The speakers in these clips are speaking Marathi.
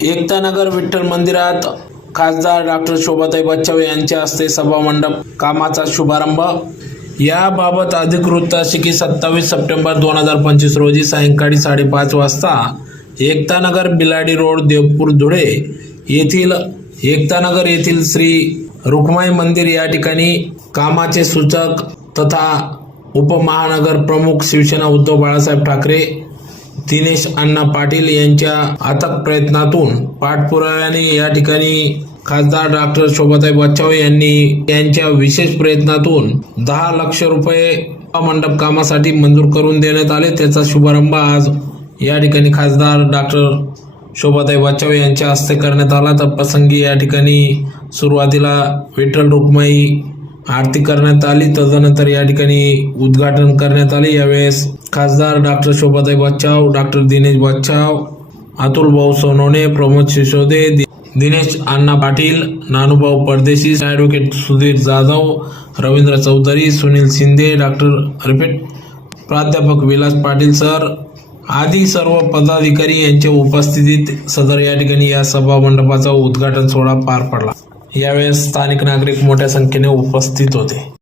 एकतानगर विठ्ठल मंदिरात खासदार डॉक्टर शोभाताई बच्चाव यांच्या हस्ते सभामंडप कामाचा शुभारंभ. याबाबत अधिक वृत्त की सत्तावीस सप्टेंबर दोन हजार पंचवीस रोजी सायंकाळी साडेपाच वाजता एकतानगर बिलाडी रोड देवपूर धुळे येथील एकतानगर येथील श्री रुक्माई मंदिर या ठिकाणी कामाचे सूचक तथा उपमहानगर प्रमुख शिवसेना उद्धव बाळासाहेब ठाकरे दिनेश अण्णा पाटील यांच्या अथक प्रयत्नातून पाठपुराव्याने या ठिकाणी खासदार डॉक्टर शोभाताई बच्चाव यांनी त्यांच्या विशेष प्रयत्नातून दहा लक्ष रुपये मंडप कामासाठी मंजूर करून देण्यात आले. त्याचा शुभारंभ आज या ठिकाणी खासदार डॉक्टर शोभाताई बच्चाव यांच्या हस्ते करण्यात आला. तर प्रसंगी या ठिकाणी सुरुवातीला विठ्ठल रुक्माई आरती करण्यात आली. तदनंतर या ठिकाणी उद्घाटन करण्यात आले. यावेळेस खासदार doctor Shobhatai Bachhav doctor Dinesh Bachhav Atul Bhau Sonawane Pramod Shisode Dinesh Anna Patil Nanubhau Pardeshi advocate Sudhir Jadhav Ravindra Chaudhari Sunil Shinde doctor repeat प्राध्यापक विलास पाटील सर आदी सर्व पदाधिकारी यांच्या उपस्थितीत सदर या ठिकाणी या सभा मंडपाचा उद्घाटन सोहळा पार पडला. यावेळेस स्थानिक नागरिक मोठ्या संख्येने उपस्थित होते.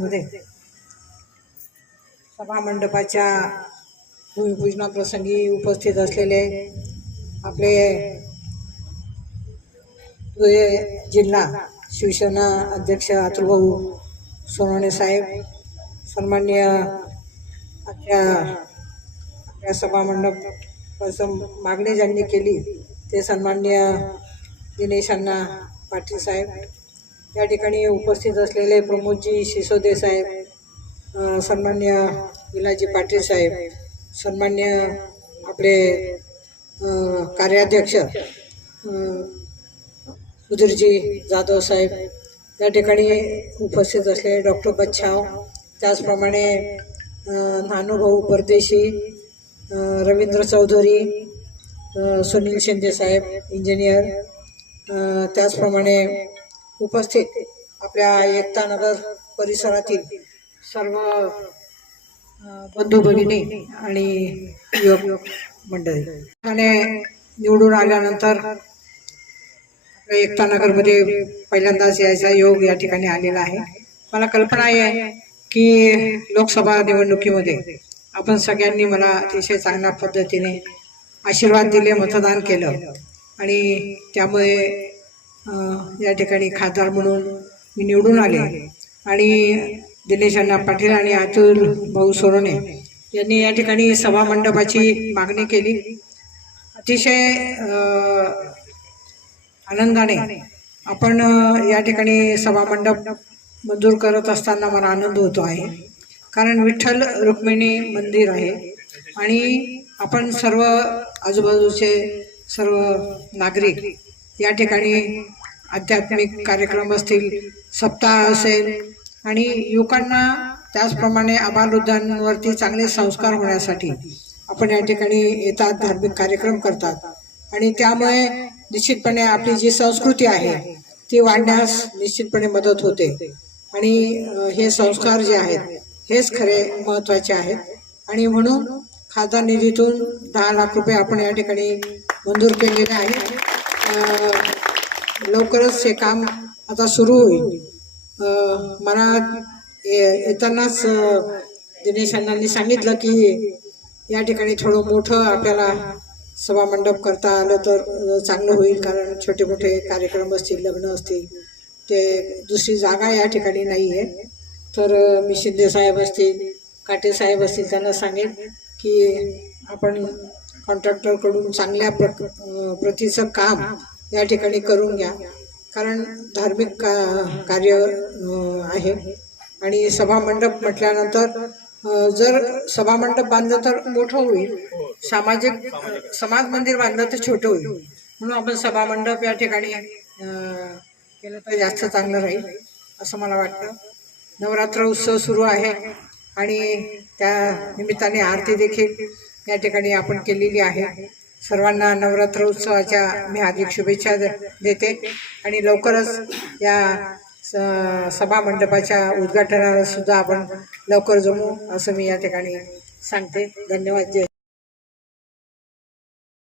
मध्ये. सभामंडपाच्या भूमिपूजनाप्रसंगी उपस्थित असलेले आपले धुळे जिल्हा शिवसेना अध्यक्ष अतुलभाऊ सोनवणे साहेब सन्मान्य आजच्या आपल्या सभामंडप मागणी ज्यांनी केली ते सन्मान्य दिनेशांना पाटील साहेब या ठिकाणी उपस्थित असलेले प्रमोदजी सिसोदे साहेब सन्मान्य विलाजी पाटील साहेब सन्मान्य आपले कार्याध्यक्ष अ, जाधव साहेब या ठिकाणी उपस्थित असलेले डॉक्टर बच्छाव त्याचप्रमाणे नानुभाऊ नानूभाऊ परदेशी रवींद्र चौधरी सुनील शिंदे साहेब इंजिनियर त्याचप्रमाणे उपस्थित आपल्या एकता नगर परिसरातील सर्व बंधू भगिनी आणि योग मंडळी. आणि निवडून आल्यानंतर एकतानगरमध्ये पहिल्यांदाच यायचा योग या ठिकाणी आलेला आहे. मला कल्पना आहे की लोकसभा निवडणुकीमध्ये आपण सगळ्यांनी मला अतिशय चांगल्या पद्धतीने आशीर्वाद दिले मतदान केलं आणि त्यामुळे या ठिकाणी खासदार म्हणून मी निवडून आले. आणि दिनेश अण्णा पाटील आणि अतुल भाऊ सोरोने यांनी या ठिकाणी सभा मंडपाची मागणी केली. अतिशय आनंदाने आपण या ठिकाणी सभामंडप मंजूर करत असताना मला आनंद होतो आहे. कारण विठ्ठल रुक्मिणी मंदिर आहे आणि आपण सर्व आजूबाजूचे सर्व नागरिक या ठिकाणी आध्यात्मिक कार्यक्रम असतील सप्ताह असेल आणि युवकांना त्याचप्रमाणे आबालवृद्धांवरती चांगले संस्कार होण्यासाठी आपण या ठिकाणी येतात धार्मिक कार्यक्रम करतात. आणि त्यामुळे निश्चितपणे आपली जी संस्कृती आहे ती वाढण्यास निश्चितपणे मदत होते. आणि हे संस्कार जे आहेत हेच खरे महत्त्वाचे आहेत. आणि म्हणून खासदार निधीतून दहा लाख रुपये आपण या ठिकाणी मंजूर केलेले आहेत. लवकरच हे काम आता सुरू होईल. मला ये- येतानाच दिनेश अण्णांनी सांगितलं की या ठिकाणी थोडं मोठं आपल्याला सभामंडप करता आलं तर चांगलं होईल कारण छोटे मोठे कार्यक्रम असतील लग्न असतील. ते दुसरी जागा या ठिकाणी नाही आहे. तर मी शिंदे साहेब असतील काटे साहेब असतील त्यांना सांगेन की आपण कॉन्ट्रॅक्टरकडून चांगल्या प्र प्रतीचं काम या ठिकाणी करून घ्या. कारण धार्मिक का कार्य आहे. आणि सभामंडप म्हटल्यानंतर जर सभामंडप बांधलं तर मोठं होईल. सामाजिक समाज मंदिर बांधलं तर छोटं होईल. म्हणून आपण सभामंडप या ठिकाणी केलं तर जास्त चांगलं राहील असं मला वाटतं. नवरात्र उत्सव सुरू आहे. आणि त्या निमित्ताने आरती देखील या ठिकाणी आपण केलेली आहे. सर्वांना नवरात्र उत्सवाच्या मी हार्दिक शुभेच्छा देते. आणि लवकरच या स- सभा मंडपाच्या उद्घाटनाला सुद्धा आपण लवकर जमू असं मी या ठिकाणी सांगते. धन्यवाद. जय